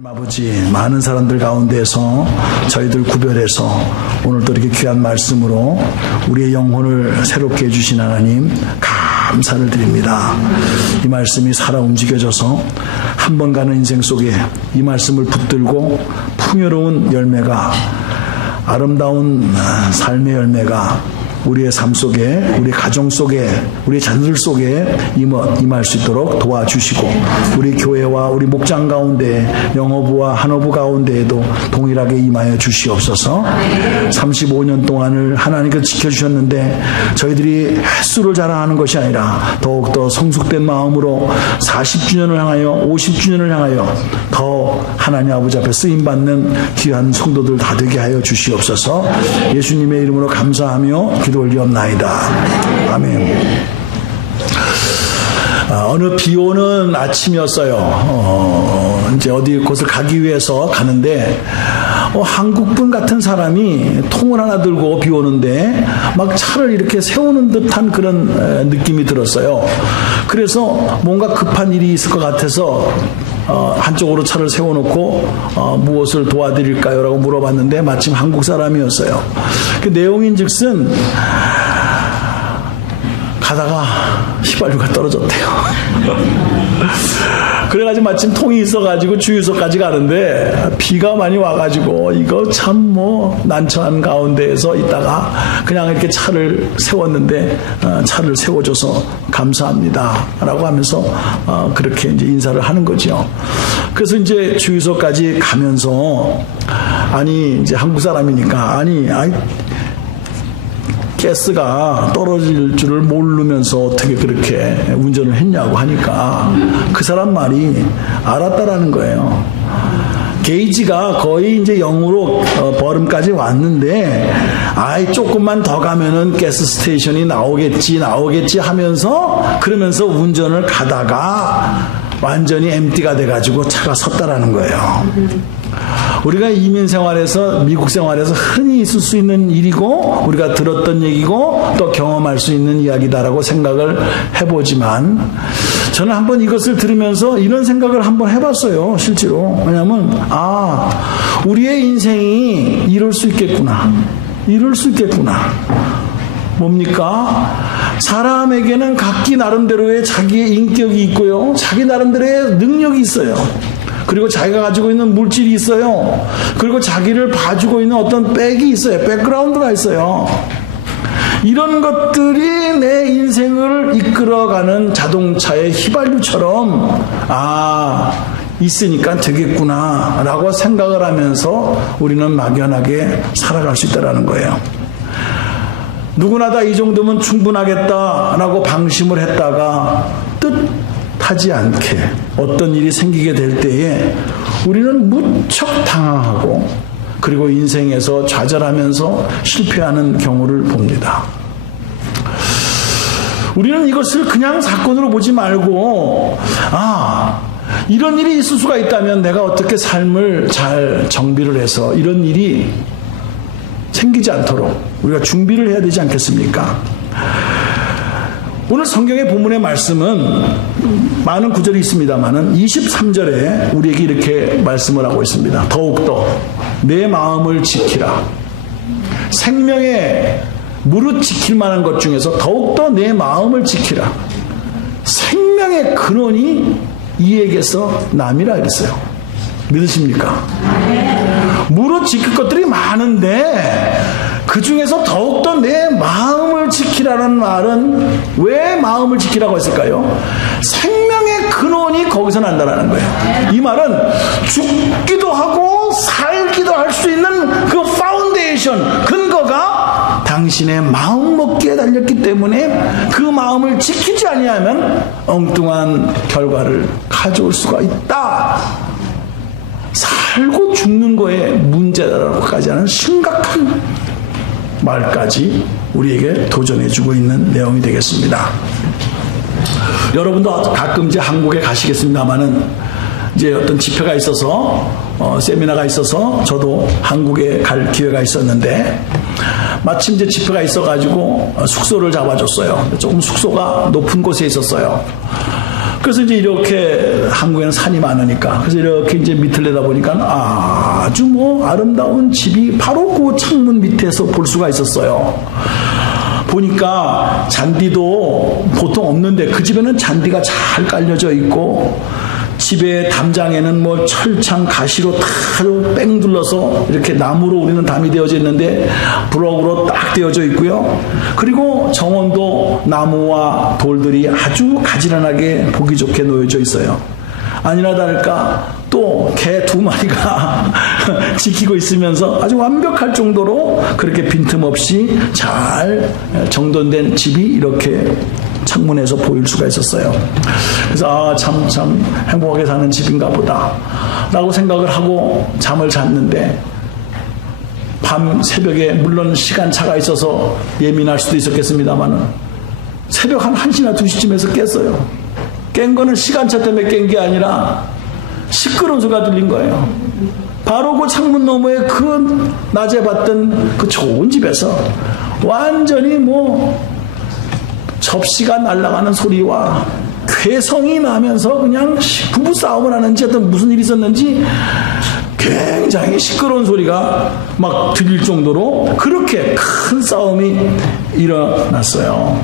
아버지, 많은 사람들 가운데서 저희들 구별해서 오늘도 이렇게 귀한 말씀으로 우리의 영혼을 새롭게 해주신 하나님 감사를 드립니다. 이 말씀이 살아 움직여져서 한 번 가는 인생 속에 이 말씀을 붙들고 풍요로운 열매가, 아름다운 삶의 열매가 우리의 삶 속에, 우리 가정 속에, 우리 자녀들 속에 임할 수 있도록 도와주시고, 우리 교회와 우리 목장 가운데, 영어부와 한어부 가운데에도 동일하게 임하여 주시옵소서. 35년 동안을 하나님께서 지켜주셨는데 저희들이 횟수를 자랑하는 것이 아니라 더욱더 성숙된 마음으로 40주년을 향하여 50주년을 향하여 더 하나님 아버지 앞에 쓰임받는 귀한 성도들 다 되게 하여 주시옵소서. 예수님의 이름으로 감사하며 기도 올리옵나이다. 아멘. 어느 비 오는 아침이었어요. 이제 어디 곳을 가기 위해서 가는데 한국분 같은 사람이 통을 하나 들고 비 오는데 막 차를 이렇게 세우는 듯한 그런 느낌이 들었어요. 그래서 뭔가 급한 일이 있을 것 같아서 한쪽으로 차를 세워놓고 무엇을 도와드릴까요? 라고 물어봤는데 마침 한국 사람이었어요. 그 내용인즉슨 가다가 휘발유가 떨어졌대요. 그래가지고 마침 통이 있어가지고 주유소까지 가는데 비가 많이 와가지고 이거 참 난처한 가운데에서 있다가 그냥 이렇게 차를 세웠는데 차를 세워줘서 감사합니다 라고 하면서 그렇게 이제 인사를 하는 거죠. 그래서 이제 주유소까지 가면서 이제 한국 사람이니까 가스가 떨어질 줄을 모르면서 어떻게 그렇게 운전을 했냐고 하니까 그 사람 말이 알았다라는 거예요. 게이지가 거의 이제 0으로 버름까지 왔는데 조금만 더 가면은 가스 스테이션이 나오겠지 하면서 그러면서 운전을 가다가 완전히 엠티가 돼가지고 차가 섰다라는 거예요. 우리가 이민 생활에서, 미국 생활에서 흔히 있을 수 있는 일이고 우리가 들었던 얘기고 또 경험할 수 있는 이야기다라고 생각을 해보지만 저는 한번 이것을 들으면서 이런 생각을 한번 해봤어요. 실제로. 왜냐하면 우리의 인생이 이럴 수 있겠구나. 뭡니까? 사람에게는 각기 나름대로의 자기의 인격이 있고요, 자기 나름대로의 능력이 있어요. 그리고 자기가 가지고 있는 물질이 있어요. 그리고 자기를 봐주고 있는 어떤 백이 있어요. 백그라운드가 있어요. 이런 것들이 내 인생을 이끌어가는 자동차의 휘발유처럼 있으니까 되겠구나 라고 생각을 하면서 우리는 막연하게 살아갈 수 있다는 거예요. 누구나 다 이 정도면 충분하겠다라고 방심을 했다가 뜻하지 않게 어떤 일이 생기게 될 때에 우리는 무척 당황하고 그리고 인생에서 좌절하면서 실패하는 경우를 봅니다. 우리는 이것을 그냥 사건으로 보지 말고 이런 일이 있을 수가 있다면 내가 어떻게 삶을 잘 정비를 해서 이런 일이 생기지 않도록 우리가 준비를 해야 되지 않겠습니까? 오늘 성경의 본문의 말씀은 많은 구절이 있습니다만은 23절에 우리에게 이렇게 말씀을 하고 있습니다. 더욱더 내 마음을 지키라. 생명의 무릇 지킬 만한 것 중에서 더욱더 내 마음을 지키라. 생명의 근원이 이에게서 남이라 그랬어요. 믿으십니까? 무릇 지킬 것들이 많은데 그 중에서 더욱더 내 마음을 지키라는 말은 왜 마음을 지키라고 했을까요? 생명의 근원이 거기서 난다라는 거예요. 이 말은 죽기도 하고 살기도 할 수 있는 그 파운데이션, 근거가 당신의 마음 먹기에 달렸기 때문에 그 마음을 지키지 아니하면 엉뚱한 결과를 가져올 수가 있다. 살고 죽는 거에 문제다라고까지 하는 심각한 말까지 우리에게 도전해주고 있는 내용이 되겠습니다. 여러분도 가끔 이제 한국에 가시겠습니다만은 이제 어떤 집회가 있어서 세미나가 있어서 저도 한국에 갈 기회가 있었는데 마침 이제 집회가 있어가지고 숙소를 잡아줬어요. 조금 숙소가 높은 곳에 있었어요. 그래서 이제 이렇게 한국에는 산이 많으니까 그래서 이렇게 이제 밑을 내다보니까 아주 뭐 아름다운 집이 바로 그 창문 밑에서 볼 수가 있었어요. 보니까 잔디도 보통 없는데 그 집에는 잔디가 잘 깔려져 있고 집의 담장에는 뭐 철창 가시로 다 뺑 둘러서 이렇게 나무로 우리는 담이 되어져 있는데 부럭으로 딱 되어져 있고요. 그리고 정원도 나무와 돌들이 아주 가지런하게 보기 좋게 놓여져 있어요. 아니나 다를까 또 개 2마리가 지키고 있으면서 아주 완벽할 정도로 그렇게 빈틈없이 잘 정돈된 집이 이렇게 창문에서 보일 수가 있었어요. 그래서 참 행복하게 사는 집인가 보다 라고 생각을 하고 잠을 잤는데 밤 새벽에 물론 시간차가 있어서 예민할 수도 있었겠습니다만 새벽 한 1시나 2시쯤에서 깼어요. 깬 거는 시간차 때문에 깬 게 아니라 시끄러운 소리가 들린 거예요. 바로 그 창문 너머에 그 낮에 봤던 그 좋은 집에서 완전히 뭐 접시가 날아가는 소리와 괴성이 나면서 그냥 부부싸움을 하는지 어떤 무슨 일이 있었는지 굉장히 시끄러운 소리가 막 들릴 정도로 그렇게 큰 싸움이 일어났어요.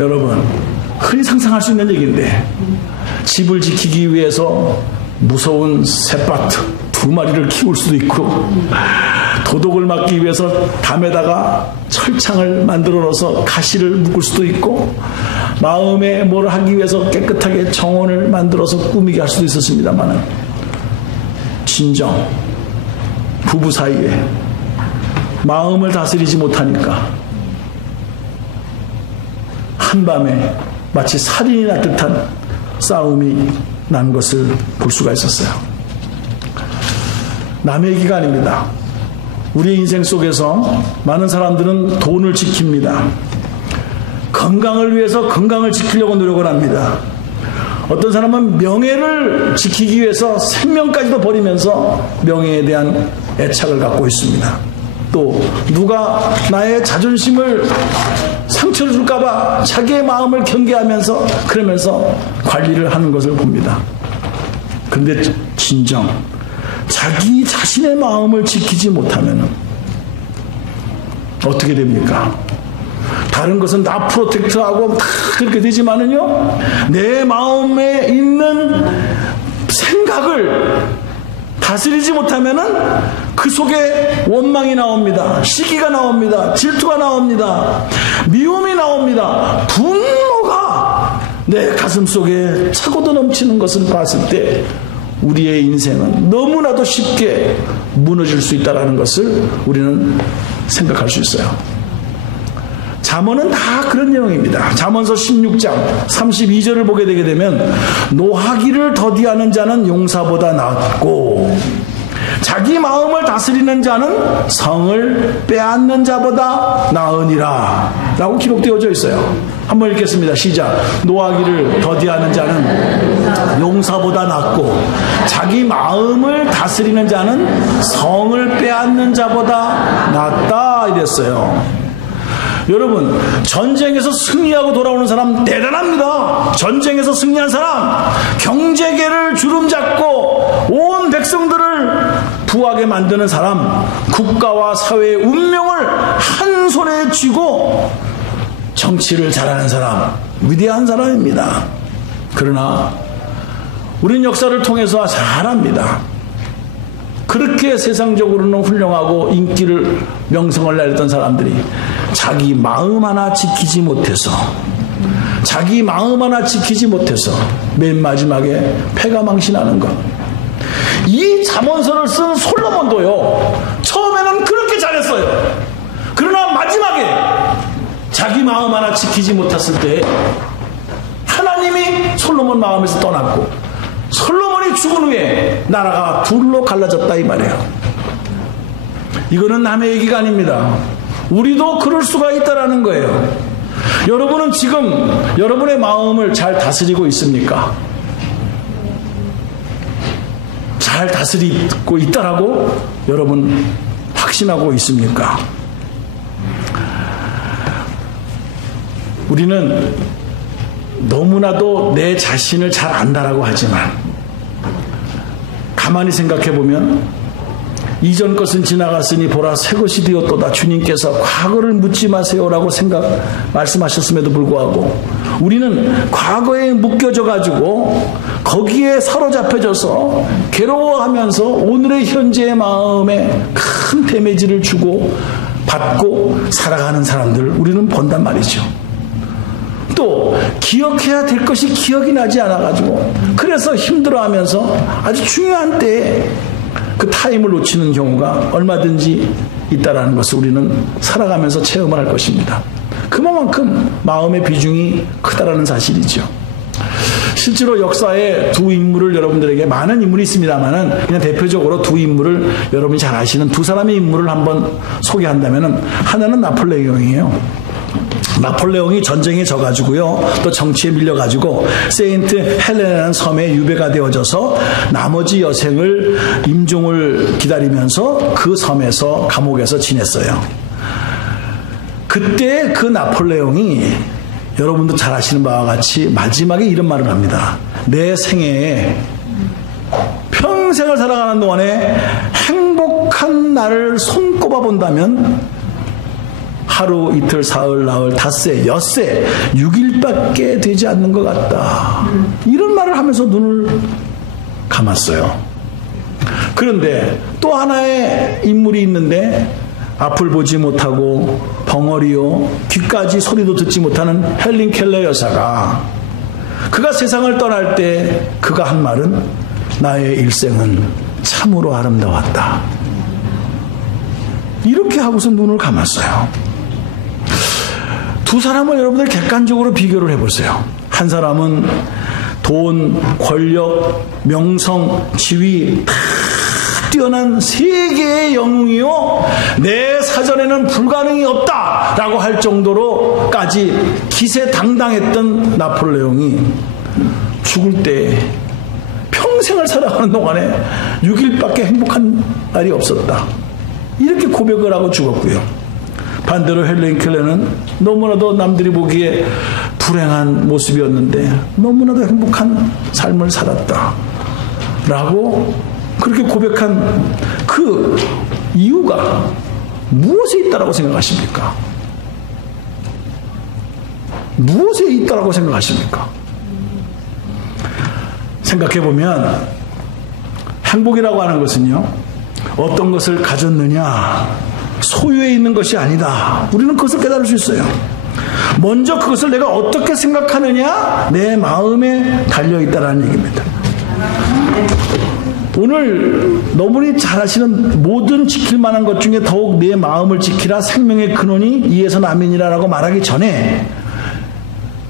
여러분, 흔히 상상할 수 있는 얘기인데 집을 지키기 위해서 무서운 쇳바트 2마리를 키울 수도 있고 도둑을 막기 위해서 담에다가 철창을 만들어 넣어서 가시를 묶을 수도 있고 마음에 뭘 하기 위해서 깨끗하게 정원을 만들어서 꾸미게 할 수도 있었습니다만 진정 부부 사이에 마음을 다스리지 못하니까 한밤에 마치 살인이 날 듯한 싸움이 난 것을 볼 수가 있었어요. 남의 얘기가 아닙니다. 우리의 인생 속에서 많은 사람들은 돈을 지킵니다. 건강을 위해서 건강을 지키려고 노력을 합니다. 어떤 사람은 명예를 지키기 위해서 생명까지도 버리면서 명예에 대한 애착을 갖고 있습니다. 또 누가 나의 자존심을 상처를 줄까봐 자기의 마음을 경계하면서 그러면서 관리를 하는 것을 봅니다. 그런데 진정 자기 자신의 마음을 지키지 못하면 어떻게 됩니까? 다른 것은 다 프로텍트하고 다 그렇게 되지만은요, 내 마음에 있는 생각을 다스리지 못하면은 그 속에 원망이 나옵니다. 시기가 나옵니다. 질투가 나옵니다. 미움이 나옵니다. 분노가 내 가슴 속에 차고도 넘치는 것을 봤을 때 우리의 인생은 너무나도 쉽게 무너질 수 있다는 것을 우리는 생각할 수 있어요. 잠언은 다 그런 내용입니다. 잠언서 16장 32절을 보게 되게 되면 노하기를 더디하는 자는 용사보다 낫고 자기 마음을 다스리는 자는 성을 빼앗는 자보다 나으니라 라고 기록되어져 있어요. 한번 읽겠습니다. 시작. 노하기를 더디하는 자는 용사보다 낫고 자기 마음을 다스리는 자는 성을 빼앗는 자보다 낫다 이랬어요. 여러분, 전쟁에서 승리하고 돌아오는 사람 대단합니다. 전쟁에서 승리한 사람, 경제계를 주름잡고 온 백성들을 부하게 만드는 사람, 국가와 사회의 운명을 한 손에 쥐고 정치를 잘하는 사람, 위대한 사람입니다. 그러나 우리는 역사를 통해서 잘합니다. 그렇게 세상적으로는 훌륭하고 인기를 명성을 내렸던 사람들이 자기 마음 하나 지키지 못해서 맨 마지막에 패가 망신하는 것. 이 잠언서를 쓴 솔로몬도요, 처음에는 그렇게 잘했어요. 그러나 마지막에 자기 마음 하나 지키지 못했을 때 하나님이 솔로몬 마음에서 떠났고 솔로몬이 죽은 후에 나라가 둘로 갈라졌다 이 말이에요. 이거는 남의 얘기가 아닙니다. 우리도 그럴 수가 있다라는 거예요. 여러분은 지금 여러분의 마음을 잘 다스리고 있습니까? 잘 다스리고 있다라고 여러분 확신하고 있습니까? 우리는 너무나도 내 자신을 잘 안다라고 하지만 가만히 생각해 보면 이전 것은 지나갔으니 보라 새 것이 되었도다. 주님께서 과거를 묻지 마세요라고 말씀하셨음에도 불구하고 우리는 과거에 묶여져 가지고 거기에 사로잡혀져서 괴로워하면서 오늘의 현재의 마음에 큰 데미지를 주고 받고 살아가는 사람들을 우리는 본단 말이죠. 또 기억해야 될 것이 기억이 나지 않아가지고 그래서 힘들어하면서 아주 중요한 때에 그 타임을 놓치는 경우가 얼마든지 있다라는 것을 우리는 살아가면서 체험을 할 것입니다. 그만큼 마음의 비중이 크다라는 사실이죠. 실제로 역사에 두 인물을 여러분들에게 많은 인물이 있습니다만은 그냥 대표적으로 두 인물을 여러분이 잘 아시는 두 사람의 인물을 한번 소개한다면은 하나는 나폴레옹이에요. 나폴레옹이 전쟁에 져가지고요, 또 정치에 밀려가지고 세인트 헬레나라는 섬에 유배가 되어져서 나머지 여생을 임종을 기다리면서 그 섬에서 감옥에서 지냈어요. 그때 그 나폴레옹이 여러분도 잘 아시는 바와 같이 마지막에 이런 말을 합니다. 내 생애에 평생을 살아가는 동안에 행복한 날을 손꼽아 본다면 하루, 이틀, 사흘, 나흘, 닷새, 엿새, 6일밖에 되지 않는 것 같다. 이런 말을 하면서 눈을 감았어요. 그런데 또 하나의 인물이 있는데 앞을 보지 못하고 벙어리요, 귀까지 소리도 듣지 못하는 헬린 켈러 여사가 그가 세상을 떠날 때 그가 한 말은 나의 일생은 참으로 아름다웠다. 이렇게 하고서 눈을 감았어요. 두 사람을 여러분들 객관적으로 비교를 해보세요. 한 사람은 돈, 권력, 명성, 지위 다 뛰어난 세계의 영웅이요, 내 사전에는 불가능이 없다라고 할 정도로까지 기세당당했던 나폴레옹이 죽을 때 평생을 살아가는 동안에 6일밖에 행복한 날이 없었다. 이렇게 고백을 하고 죽었고요. 반대로 헬렌 켈러는 너무나도 남들이 보기에 불행한 모습이었는데 너무나도 행복한 삶을 살았다 라고 그렇게 고백한 그 이유가 무엇에 있다라고 생각하십니까? 무엇에 있다라고 생각하십니까? 생각해보면 행복이라고 하는 것은요, 어떤 것을 가졌느냐, 소유에 있는 것이 아니다. 우리는 그것을 깨달을 수 있어요. 먼저 그것을 내가 어떻게 생각하느냐, 내 마음에 달려있다라는 얘기입니다. 오늘 너무나 잘 아시는 모든 지킬 만한 것 중에 더욱 내 마음을 지키라, 생명의 근원이 이에서 남이니라 라고 말하기 전에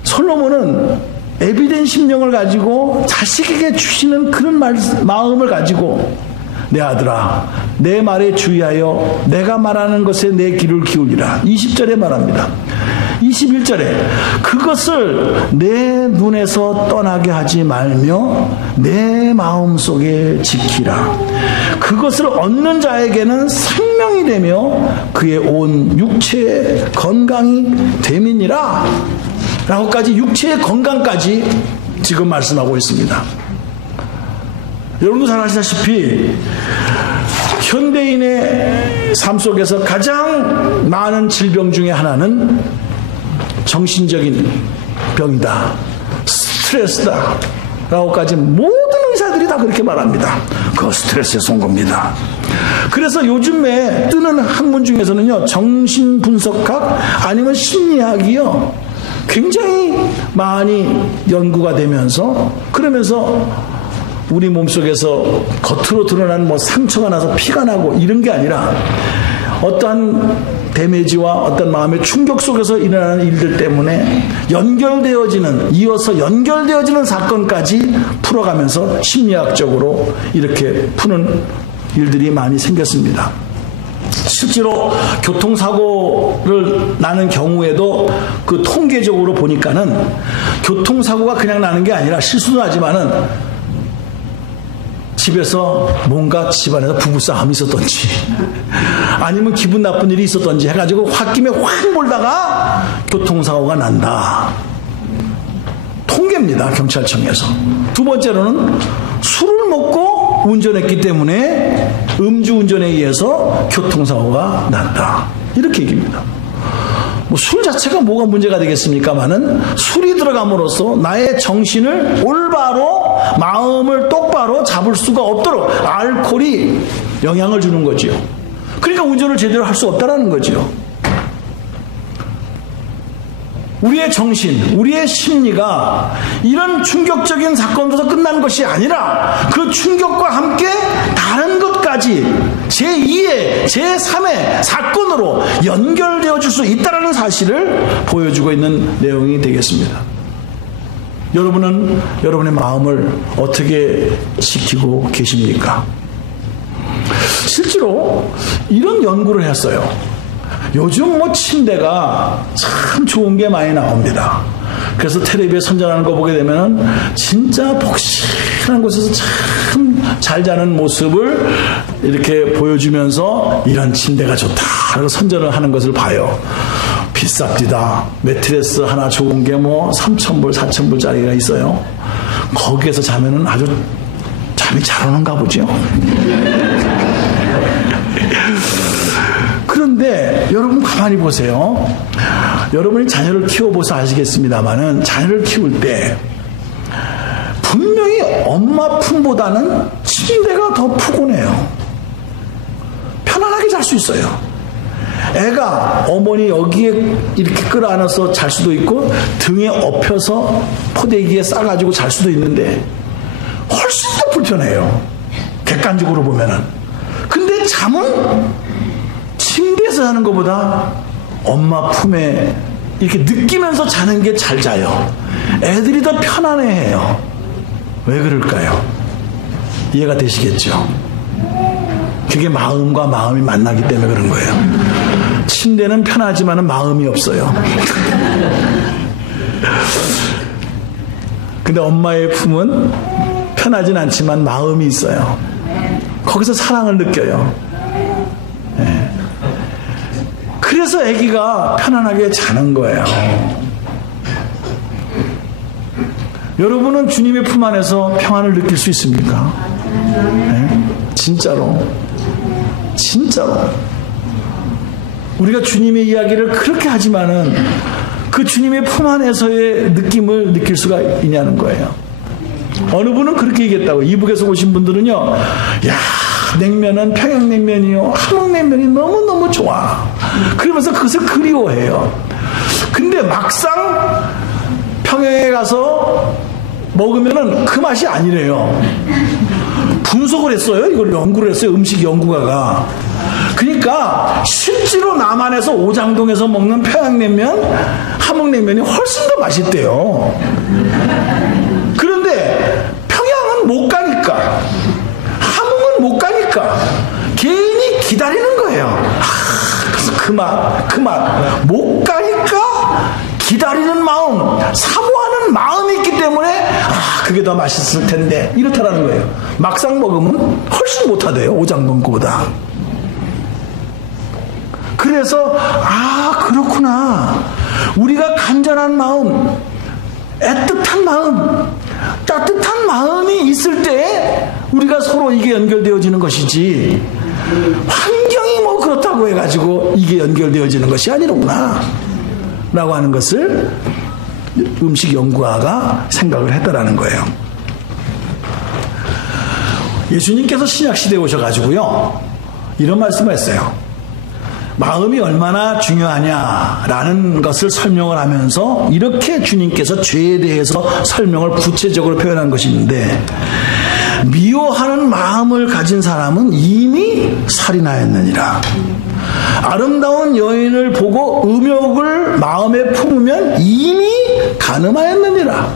솔로몬은 에비덴 심령을 가지고 자식에게 주시는 그런 마음을 가지고 내 아들아, 내 말에 주의하여 내가 말하는 것에 내 귀를 기울이라. 20절에 말합니다. 21절에 그것을 내 눈에서 떠나게 하지 말며 내 마음속에 지키라. 그것을 얻는 자에게는 생명이 되며 그의 온 육체의 건강이 됨이니라 라고까지, 육체의 건강까지 지금 말씀하고 있습니다. 여러분도 잘 아시다시피 현대인의 삶 속에서 가장 많은 질병 중에 하나는 정신적인 병이다, 스트레스다 라고까지 모든 의사들이 다 그렇게 말합니다. 그거 스트레스에서 온 겁니다. 그래서 요즘에 뜨는 학문 중에서는요, 정신분석학 아니면 심리학이요 굉장히 많이 연구가 되면서, 그러면서 우리 몸속에서 겉으로 드러난 뭐 상처가 나서 피가 나고 이런 게 아니라 어떠한 데미지와 어떤 마음의 충격 속에서 일어나는 일들 때문에 이어서 연결되어지는 사건까지 풀어가면서 심리학적으로 이렇게 푸는 일들이 많이 생겼습니다. 실제로 교통사고를 나는 경우에도 그 통계적으로 보니까는 교통사고가 그냥 나는 게 아니라 실수도 하지만은 집에서 뭔가 집안에서 부부싸움이 있었던지 아니면 기분 나쁜 일이 있었던지 해가지고 홧김에 확 몰다가 교통사고가 난다. 공개입니다. 경찰청에서. 두 번째로는 술을 먹고 운전했기 때문에 음주운전에 의해서 교통사고가 났다. 이렇게 얘기합니다. 뭐 술 자체가 뭐가 문제가 되겠습니까마는 술이 들어감으로써 나의 정신을 올바로 마음을 똑바로 잡을 수가 없도록 알코올이 영향을 주는 거지요. 그러니까 운전을 제대로 할 수 없다라는 거지요. 우리의 정신, 우리의 심리가 이런 충격적인 사건으로서 끝나는 것이 아니라 그 충격과 함께 다른 것까지 제2의, 제3의 사건으로 연결되어 줄 수 있다는 사실을 보여주고 있는 내용이 되겠습니다. 여러분은 여러분의 마음을 어떻게 지키고 계십니까? 실제로 이런 연구를 했어요. 요즘 뭐 침대가 참 좋은 게 많이 나옵니다. 그래서 텔레비에 선전하는 거 보게 되면 진짜 복실한 곳에서 참 잘 자는 모습을 이렇게 보여주면서 이런 침대가 좋다 하고 선전을 하는 것을 봐요. 비쌉디다. 매트레스 하나 좋은 게 뭐 3,000불, 4,000불짜리가 있어요. 거기에서 자면은 아주 잠이 잘 오는가 보죠. 그런데 여러분 가만히 보세요. 여러분이 자녀를 키워보셔서 아시겠습니다만은 자녀를 키울 때 분명히 엄마 품보다는 침대가 더 푸근해요. 편안하게 잘 수 있어요. 애가 어머니 여기에 이렇게 끌어안아서 잘 수도 있고 등에 엎혀서 포대기에 싸가지고 잘 수도 있는데 훨씬 더 불편해요. 객관적으로 보면은. 근데 잠은 침대에서 자는 것보다 엄마 품에 이렇게 느끼면서 자는 게 잘 자요. 애들이 더 편안해해요. 왜 그럴까요? 이해가 되시겠죠? 그게 마음과 마음이 만나기 때문에 그런 거예요. 침대는 편하지만 마음이 없어요. 근데 엄마의 품은 편하진 않지만 마음이 있어요. 거기서 사랑을 느껴요. 네. 그래서 아기가 편안하게 자는 거예요. 여러분은 주님의 품 안에서 평안을 느낄 수 있습니까? 네? 진짜로 우리가 주님의 이야기를 그렇게 하지만은 그 주님의 품 안에서의 느낌을 느낄 수가 있냐는 거예요. 어느 분은 그렇게 얘기했다고. 이북에서 오신 분들은요, 야, 냉면은 평양냉면이요, 함흥냉면이 너무너무 좋아. 그러면서 그것을 그리워해요. 근데 막상 평양에 가서 먹으면은 그 맛이 아니래요. 분석을 했어요. 이걸 연구를 했어요. 음식 연구가가. 그러니까 실제로 남한에서 오장동에서 먹는 평양냉면, 함흥냉면이 훨씬 더 맛있대요. 그런데 평양은 못 가니까, 함흥은 못 가니까 괜히 기다리는 거예요. 그래서 그 맛 못 가니까 기다리는 마음, 사모하는 마음이 있기 때문에 그게 더 맛있을 텐데 이렇다라는 거예요. 막상 먹으면 훨씬 못하대요. 오장동 거보다. 그래서 그렇구나. 우리가 간절한 마음, 애틋한 마음, 따뜻한 마음이 있을 때 우리가 서로 이게 연결되어지는 것이지 환경이 뭐 그렇다고 해가지고 이게 연결되어지는 것이 아니로구나 라고 하는 것을 음식 연구가가 생각을 했다라는 거예요. 예수님께서 신약시대에 오셔가지고요 이런 말씀을 했어요. 마음이 얼마나 중요하냐라는 것을 설명을 하면서 이렇게 주님께서 죄에 대해서 설명을 구체적으로 표현한 것이 있는데, 미워하는 마음을 가진 사람은 이미 살인하였느니라. 아름다운 여인을 보고 음욕을 마음에 품으면 이미 간음하였느니라.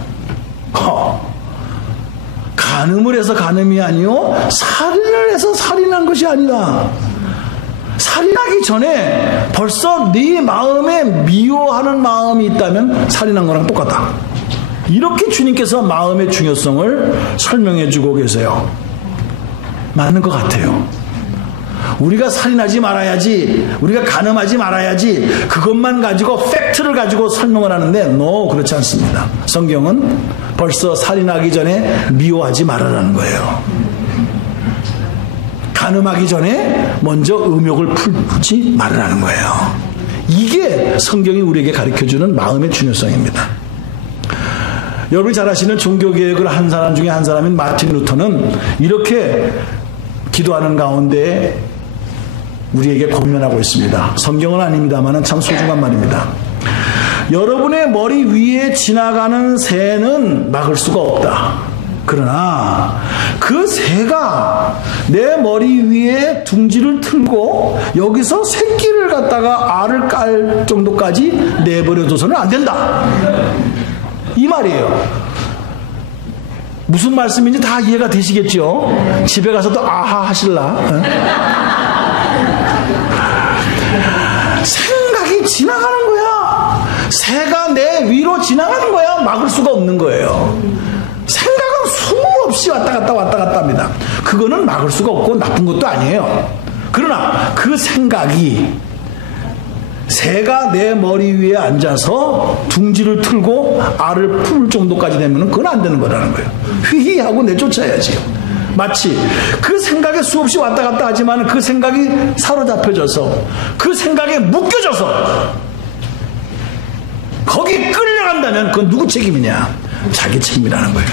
간음을 해서 간음이 아니요 살인을 해서 살인한 것이 아니다. 살인하기 전에 벌써 네 마음에 미워하는 마음이 있다면 살인한 거랑 똑같다. 이렇게 주님께서 마음의 중요성을 설명해 주고 계세요. 맞는 것 같아요. 우리가 살인하지 말아야지, 우리가 간음하지 말아야지, 그것만 가지고 팩트를 가지고 설명을 하는데 그렇지 않습니다. 성경은 벌써 살인하기 전에 미워하지 말아라는 거예요. 간음하기 전에 먼저 음욕을 풀지 말아라는 거예요. 이게 성경이 우리에게 가르쳐주는 마음의 중요성입니다. 여러분이 잘 아시는 종교개혁을 한 사람 중에 한 사람인 마틴 루터는 이렇게 기도하는 가운데 우리에게 권면하고 있습니다. 성경은 아닙니다만 참 소중한 말입니다. 여러분의 머리 위에 지나가는 새는 막을 수가 없다. 그러나 그 새가 내 머리 위에 둥지를 틀고 여기서 새끼를 갖다가 알을 깔 정도까지 내버려둬서는 안 된다. 이 말이에요. 무슨 말씀인지 다 이해가 되시겠죠? 집에 가서도 아하 하실라? 생각이 지나가는 거야. 새가 내 위로 지나가는 거야. 막을 수가 없는 거예요. 생각은 수없이 왔다 갔다 합니다. 그거는 막을 수가 없고 나쁜 것도 아니에요. 그러나 그 생각이 새가 내 머리 위에 앉아서 둥지를 틀고 알을 풀 정도까지 되면 그건 안 되는 거라는 거예요. 휘휘하고 내쫓아야지요. 마치 그 생각에 수없이 왔다 갔다 하지만 그 생각이 사로잡혀져서 그 생각에 묶여져서 거기 끌려간다면 그건 누구 책임이냐? 자기 책임이라는 거예요.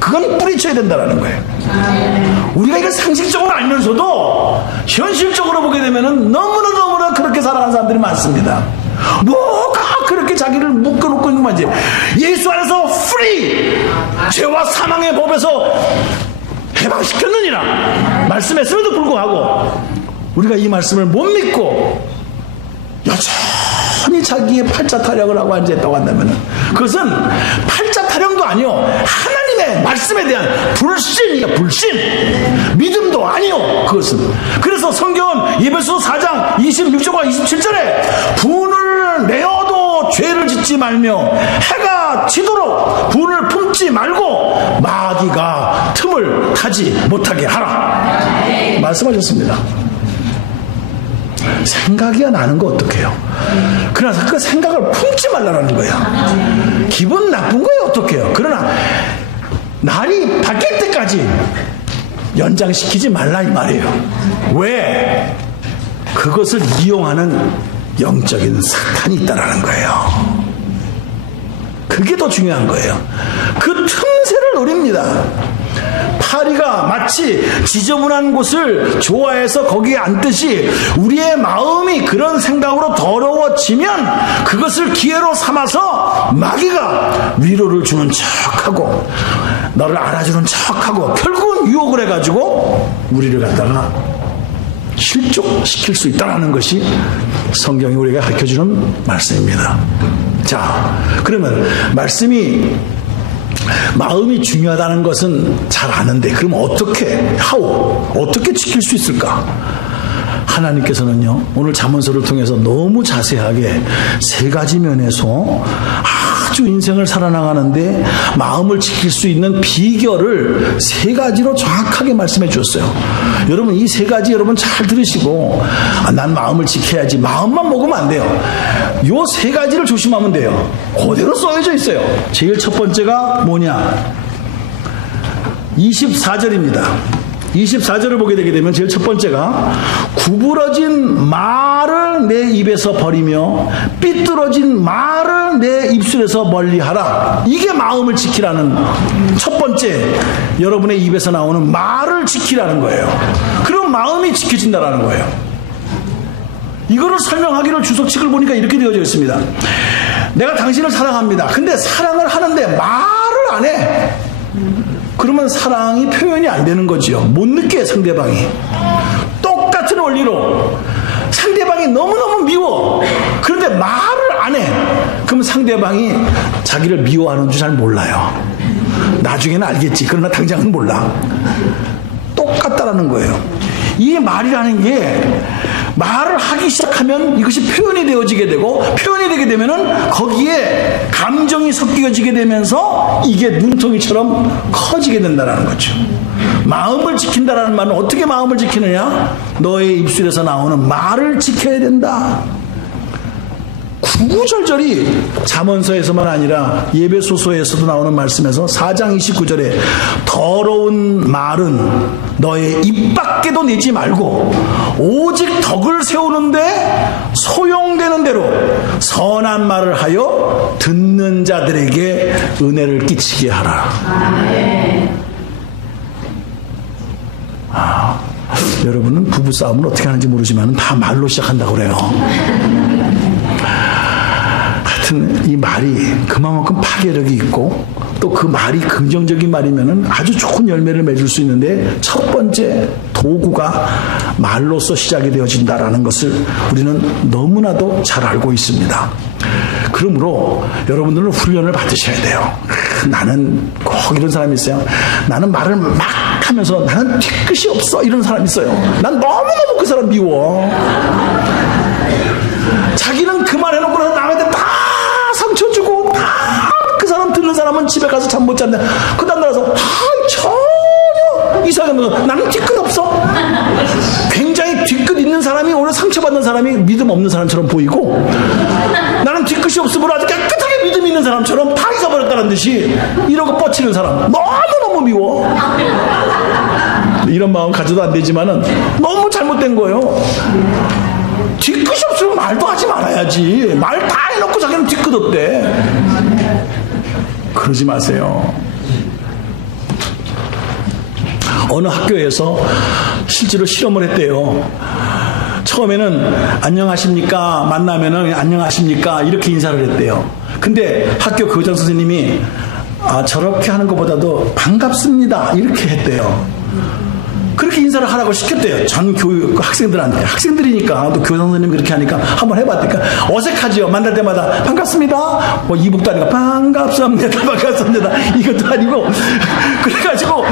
그건 뿌리쳐야 된다는 거예요. 우리가 이걸 상식적으로 알면서도 현실적으로 보게 되면 너무나 그렇게 살아가는 사람들이 많습니다. 뭐가 그렇게 자기를 묶어놓고 있는 건지. 예수 안에서 프리! 죄와 사망의 법에서 해방시켰느니라 말씀했음에도 불구하고 우리가 이 말씀을 못 믿고 여전히 자기의 팔자 타령을 하고 앉아있다고 한다면 그것은 팔자 타령도 아니요 하나님의 말씀에 대한 불신이야. 불신. 믿음도 아니요 그것은. 그래서 성경은 에베소 4장 26절과 27절에 분을 내어도 죄를 짓지 말며 해가 지도록 분을 품지 말고 마귀가 틈을 타지 못하게 하라 말씀하셨습니다. 생각이야 나는 거 어떡해요? 그러나 그 생각을 품지 말라는 거예요. 기분 나쁜 거예요. 어떡해요? 그러나 날이 바뀔 때까지 연장시키지 말라 이 말이에요. 왜? 그것을 이용하는 영적인 사탄이 있다라는 거예요. 그게 더 중요한 거예요. 그 틈새를 노립니다. 파리가 마치 지저분한 곳을 좋아해서 거기에 앉듯이 우리의 마음이 그런 생각으로 더러워지면 그것을 기회로 삼아서 마귀가 위로를 주는 척하고 너를 알아주는 척하고 결국은 유혹을 해가지고 우리를 갖다가 실족시킬 수 있다는 것이 성경이 우리가 가르쳐주는 말씀입니다. 자, 그러면 말씀이 마음이 중요하다는 것은 잘 아는데 그럼 어떻게 지킬 수 있을까? 하나님께서는요 오늘 잠언서를 통해서 너무 자세하게 세 가지 면에서 아주 인생을 살아나가는데 마음을 지킬 수 있는 비결을 세 가지로 정확하게 말씀해 주셨어요. 여러분 이 세 가지 여러분 잘 들으시고 난 마음을 지켜야지 마음만 먹으면 안 돼요. 요 세 가지를 조심하면 돼요. 그대로 써져 있어요. 제일 첫 번째가 뭐냐? 24절입니다. 24절을 보게 되게 되면 제일 첫 번째가 구부러진 말을 내 입에서 버리며 삐뚤어진 말을 내 입술에서 멀리하라. 이게 마음을 지키라는 첫 번째 여러분의 입에서 나오는 말을 지키라는 거예요. 그럼 마음이 지켜진다라는 거예요. 이거를 설명하기를 주석책을 보니까 이렇게 되어져 있습니다. 내가 당신을 사랑합니다. 근데 사랑을 하는데 말을 안 해. 그러면 사랑이 표현이 안 되는 거지요. 못 느껴요 상대방이. 똑같은 원리로 상대방이 너무너무 미워. 그런데 말을 안 해. 그럼 상대방이 자기를 미워하는 줄 잘 몰라요. 나중에는 알겠지. 그러나 당장은 몰라. 똑같다라는 거예요. 이 말이라는 게 말을 하기 시작하면 이것이 표현이 되어지게 되고 표현이 되게 되면은 거기에 감정이 섞여지게 되면서 이게 눈덩이처럼 커지게 된다는 거죠. 마음을 지킨다라는 말은 어떻게 마음을 지키느냐? 너의 입술에서 나오는 말을 지켜야 된다. 구구절절히 잠언서에서만 아니라 예배소서에서도 나오는 말씀에서 4장 29절에 더러운 말은 너의 입 밖에도 내지 말고 오직 덕을 세우는데 소용되는 대로 선한 말을 하여 듣는 자들에게 은혜를 끼치게 하라. 여러분은 부부싸움을 어떻게 하는지 모르지만 다 말로 시작한다고 그래요. 하여튼 이 말이 그만큼 파괴력이 있고 또 그 말이 긍정적인 말이면은 아주 좋은 열매를 맺을 수 있는데 첫 번째 도구가 말로써 시작이 되어진다라는 것을 우리는 너무나도 잘 알고 있습니다. 그러므로 여러분들은 훈련을 받으셔야 돼요. 나는 꼭 이런 사람이 있어요. 나는 말을 막 하면서 나는 뒤끝이 없어 이런 사람이 있어요. 난 너무너무 그 사람 미워. 자기는 그 말 해놓고 나서 남한테 다 상처 주고 다 그 사람 듣는 사람은 집에 가서 잠 못 잔다. 그 다음 날아서 전혀 이상하게 나는 뒤끝 없어. 굉장히 뒤끝 있는 사람이 오늘 상처받는 사람이 믿음 없는 사람처럼 보이고 나는 뒤끝이 없으므로 아주 깨끗하게 믿음 있는 사람처럼 다 잊어버렸다는 듯이 이러고 뻗치는 사람 너무너무 미워. 이런 마음 가져도 안 되지만은 너무 잘못된 거예요. 뒤끝이 없으면 말도 하지 말아야지. 말 다 해놓고 자기는 뒤끝 없대. 그러지 마세요. 어느 학교에서 실제로 실험을 했대요. 처음에는 안녕하십니까 만나면은 안녕하십니까 이렇게 인사를 했대요. 근데 학교 교장 선생님이 저렇게 하는 것보다도 반갑습니다 이렇게 했대요. 그렇게 인사를 하라고 시켰대요. 전 교육 학생들한테. 학생들이니까 또 교장 선생님이 그렇게 하니까 한번 해봤다니까 어색하지요. 만날 때마다 반갑습니다. 뭐 이북도 아니고 반갑습니다. 반갑습니다. 이것도 아니고 그래가지고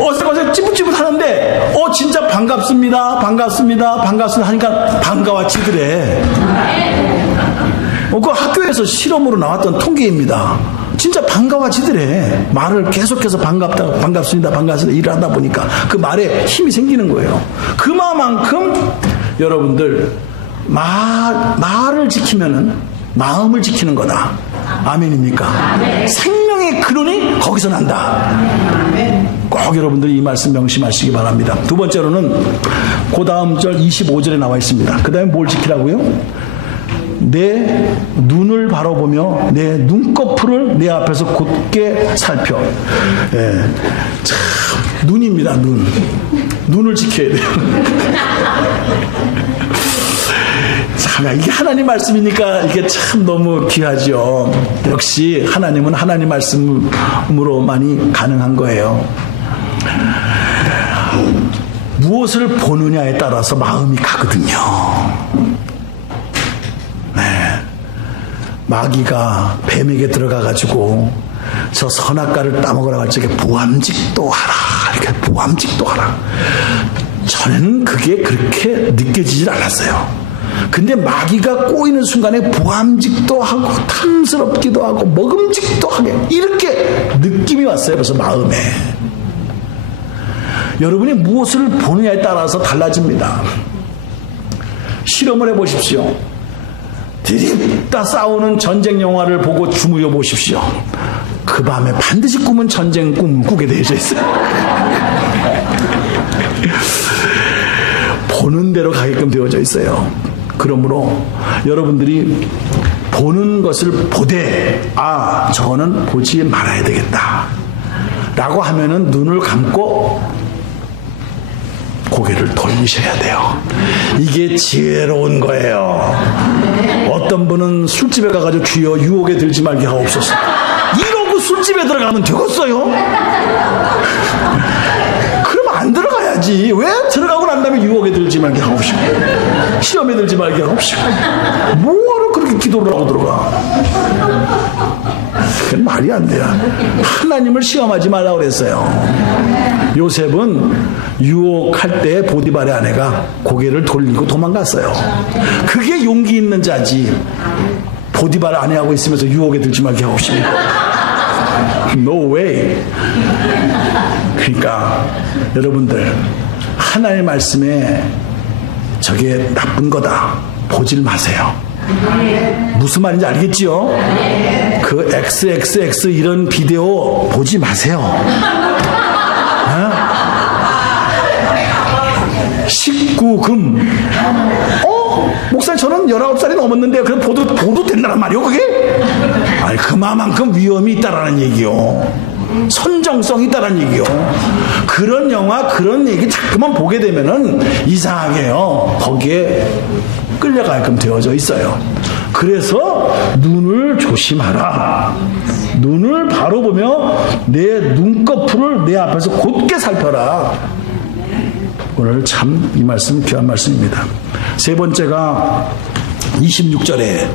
어색어색 찌붓찌붓 하는데 진짜 반갑습니다. 반갑습니다. 반갑습니다 하니까 반가워지더래. 그 학교에서 실험으로 나왔던 통계입니다. 진짜 반가워지더래. 말을 계속해서 반갑습니다. 반갑습니다. 일을 하다 보니까 그 말에 힘이 생기는 거예요. 그만큼 여러분들 말을 지키면은 마음을 지키는 거다. 아멘입니까? 아멘. 생명의 근원이 거기서 난다. 아멘. 꼭 여러분들이 이 말씀 명심하시기 바랍니다. 두 번째로는 그 다음 절 25절에 나와 있습니다. 그 다음에 뭘 지키라고요? 내 눈을 바라보며 내 눈꺼풀을 내 앞에서 곧게 살펴. 예. 참, 눈입니다. 눈을 지켜야 돼요. 참, 이게 하나님 말씀이니까 이게 참 너무 귀하죠. 역시 하나님은 하나님 말씀으로만이 가능한 거예요. 무엇을 보느냐에 따라서 마음이 가거든요. 마귀가 뱀에게 들어가가지고 저 선악과를 따먹으라고 할 적에 부함직도 하라. 이렇게 부함직도 하라. 전에는 그게 그렇게 느껴지질 않았어요. 근데 마귀가 꼬이는 순간에 부함직도 하고 탐스럽기도 하고 먹음직도 하게 이렇게 느낌이 왔어요. 그래서 마음에. 여러분이 무엇을 보느냐에 따라서 달라집니다. 실험을 해보십시오. 드립다 싸우는 전쟁 영화를 보고 주무여 보십시오. 그 밤에 반드시 꿈은 전쟁 꿈을 꾸게 되어져 있어요. 보는 대로 가게끔 되어져 있어요. 그러므로 여러분들이 보는 것을 보되 저거는 보지 말아야 되겠다 라고 하면은 눈을 감고 고개를 돌리셔야 돼요. 이게 지혜로운 거예요. 어떤 분은 술집에 가가지고 주여 유혹에 들지 말게 하옵소서 이러고 술집에 들어가면 되겠어요? 그러면 안 들어가야지. 왜 들어가고 난 다음에 유혹에 들지 말게 하옵시고 시험에 들지 말게 하옵시고 뭐하러 그렇게 기도를 하고 들어가? 그건 말이 안 돼요. 하나님을 시험하지 말라고 그랬어요. 요셉은 유혹할 때 보디발의 아내가 고개를 돌리고 도망갔어요. 그게 용기 있는 자지. 보디발 아내하고 있으면서 유혹에 들지 말게 하옵시고 No way. 그러니까 여러분들 하나님의 말씀에 저게 나쁜 거다 보질 마세요. 무슨 말인지 알겠지요? 그 XXX 이런 비디오 보지 마세요. 19금. 목사님 저는 19살이 넘었는데 그럼 보도 된다는 말이요 그게? 아니 그만큼 위험이 있다라는 얘기요. 선정성이 있다는 얘기요. 그런 영화 그런 얘기 자꾸만 보게 되면은 이상하게요 거기에 끌려가게끔 되어져 있어요. 그래서 눈을 조심하라. 눈을 바로 보며 내 눈꺼풀을 내 앞에서 곧게 살펴라. 오늘 참 이 말씀 귀한 말씀입니다. 세 번째가 26절에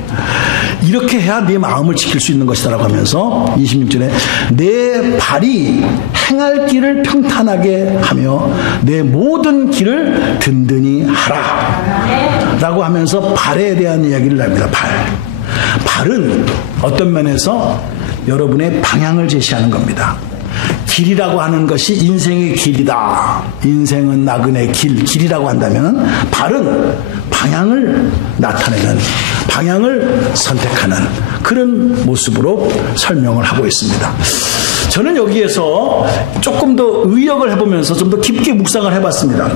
이렇게 해야 네 마음을 지킬 수 있는 것이다 라고 하면서 26절에 내 발이 행할 길을 평탄하게 하며 내 모든 길을 든든히 하라 라고 하면서 발에 대한 이야기를 합니다. 발은 어떤 면에서 여러분의 방향을 제시하는 겁니다. 길이라고 하는 것이 인생의 길이다. 인생은 나그네 길이라고 한다면 발은 방향을 나타내는, 방향을 선택하는 그런 모습으로 설명을 하고 있습니다. 저는 여기에서 조금 더 의역을 해보면서 좀 더 깊게 묵상을 해봤습니다.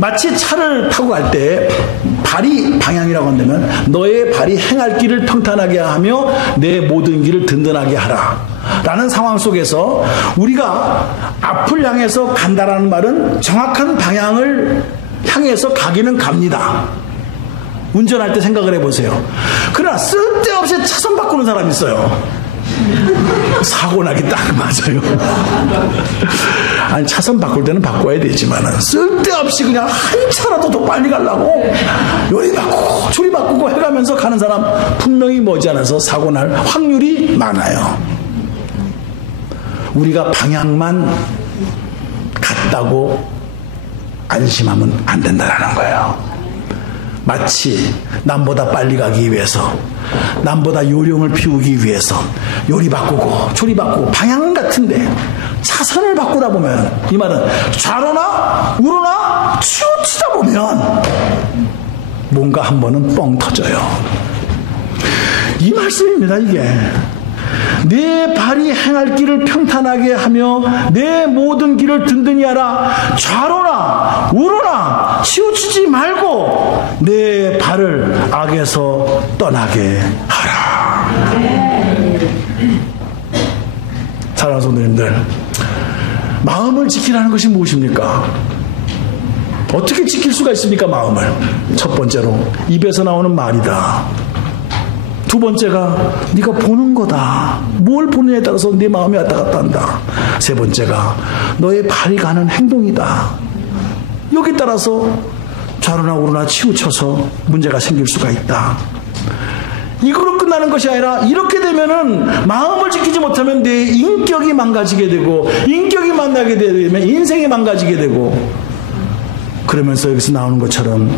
마치 차를 타고 갈 때 발이 방향이라고 한다면 너의 발이 행할 길을 평탄하게 하며 내 모든 길을 든든하게 하라 라는 상황 속에서 우리가 앞을 향해서 간다라는 말은 정확한 방향을 향해서 가기는 갑니다. 운전할 때 생각을 해보세요. 그러나 쓸데없이 차선 바꾸는 사람이 있어요. 사고 나기 딱 맞아요. 아니 차선 바꿀 때는 바꿔야 되지만 쓸데없이 그냥 한 차라도 더 빨리 가려고 요리 바꾸고 저리 바꾸고 해가면서 가는 사람 분명히 머지않아서 사고 날 확률이 많아요. 우리가 방향만 같다고 안심하면 안 된다는 거예요. 마치 남보다 빨리 가기 위해서, 남보다 요령을 피우기 위해서 요리 바꾸고 조리 바꾸고 방향은 같은데 차선을 바꾸다 보면, 이 말은 좌로나 우로나 치우치다 보면 뭔가 한 번은 뻥 터져요. 이 말씀입니다. 이게 내 발이 행할 길을 평탄하게 하며 내 모든 길을 든든히 하라. 좌로나 우로나 치우치지 말고 내 발을 악에서 떠나게 하라. 사랑하는 성도님들, 마음을 지키라는 것이 무엇입니까? 어떻게 지킬 수가 있습니까? 마음을. 첫 번째로 입에서 나오는 말이다. 두 번째가 네가 보는 거다. 뭘 보느냐에 따라서 네 마음이 왔다 갔다 한다. 세 번째가 너의 발이 가는 행동이다. 여기 따라서 좌로나 우로나 치우쳐서 문제가 생길 수가 있다. 이거로 끝나는 것이 아니라 이렇게 되면은 마음을 지키지 못하면 내 인격이 망가지게 되고, 인격이 만나게 되면 인생이 망가지게 되고, 그러면서 여기서 나오는 것처럼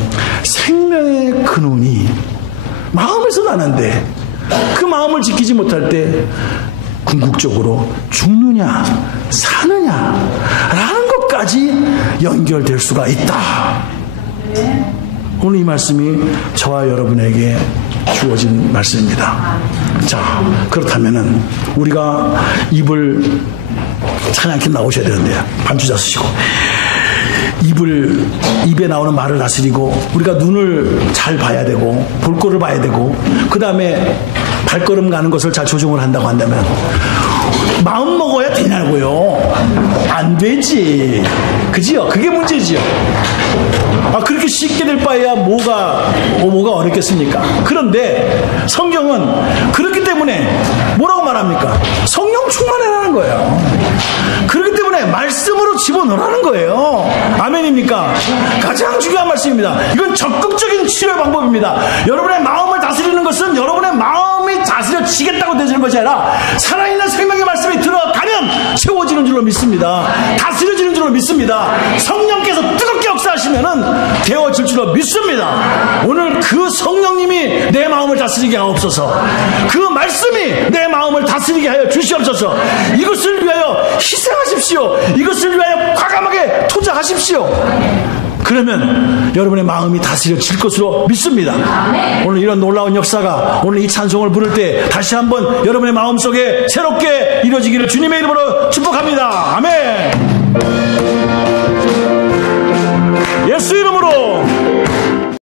생명의 근원이 마음에서 나는데 그 마음을 지키지 못할 때 궁극적으로 죽느냐 사느냐 라는 것까지 연결될 수가 있다. 오늘 이 말씀이 저와 여러분에게 주어진 말씀입니다. 자, 그렇다면은 우리가 입을 찬양팀 나오셔야 되는데요. 반주자 쓰시고 입에 나오는 말을 다스리고, 우리가 눈을 잘 봐야 되고 볼거를 봐야 되고, 그 다음에 발걸음 가는 것을 잘 조정을 한다고 한다면 마음 먹어야 되냐고요? 안 되지. 그지요? 그게 문제지요. 그렇게 쉽게 될 바에야 뭐가 어렵겠습니까? 그런데 성경은 그렇기 때문에 뭐라고 말합니까? 성령 충만해라는 거예요. 그렇기 때문에 말씀으로 집어넣으라는 거예요. 아멘입니까? 가장 중요한 말씀입니다. 이건 적극적인 치료의 방법입니다. 여러분의 마음을 다스리는 것은 여러분의 마음이 다스려지겠다고 되는 것이 아니라 살아있는 생명의 말씀이 들어가면 채워지는 줄로 믿습니다. 다스려지는 줄로 믿습니다. 성령께서 뜨겁게 역사하시고 원하시면은 되어질 줄로 믿습니다. 오늘 그 성령님이 내 마음을 다스리게 하옵소서. 그 말씀이 내 마음을 다스리게 하여 주시옵소서. 이것을 위하여 희생하십시오. 이것을 위하여 과감하게 투자하십시오. 그러면 여러분의 마음이 다스려질 것으로 믿습니다. 오늘 이런 놀라운 역사가 오늘 이 찬송을 부를 때 다시 한번 여러분의 마음속에 새롭게 이루어지기를 주님의 이름으로 축복합니다. 아멘.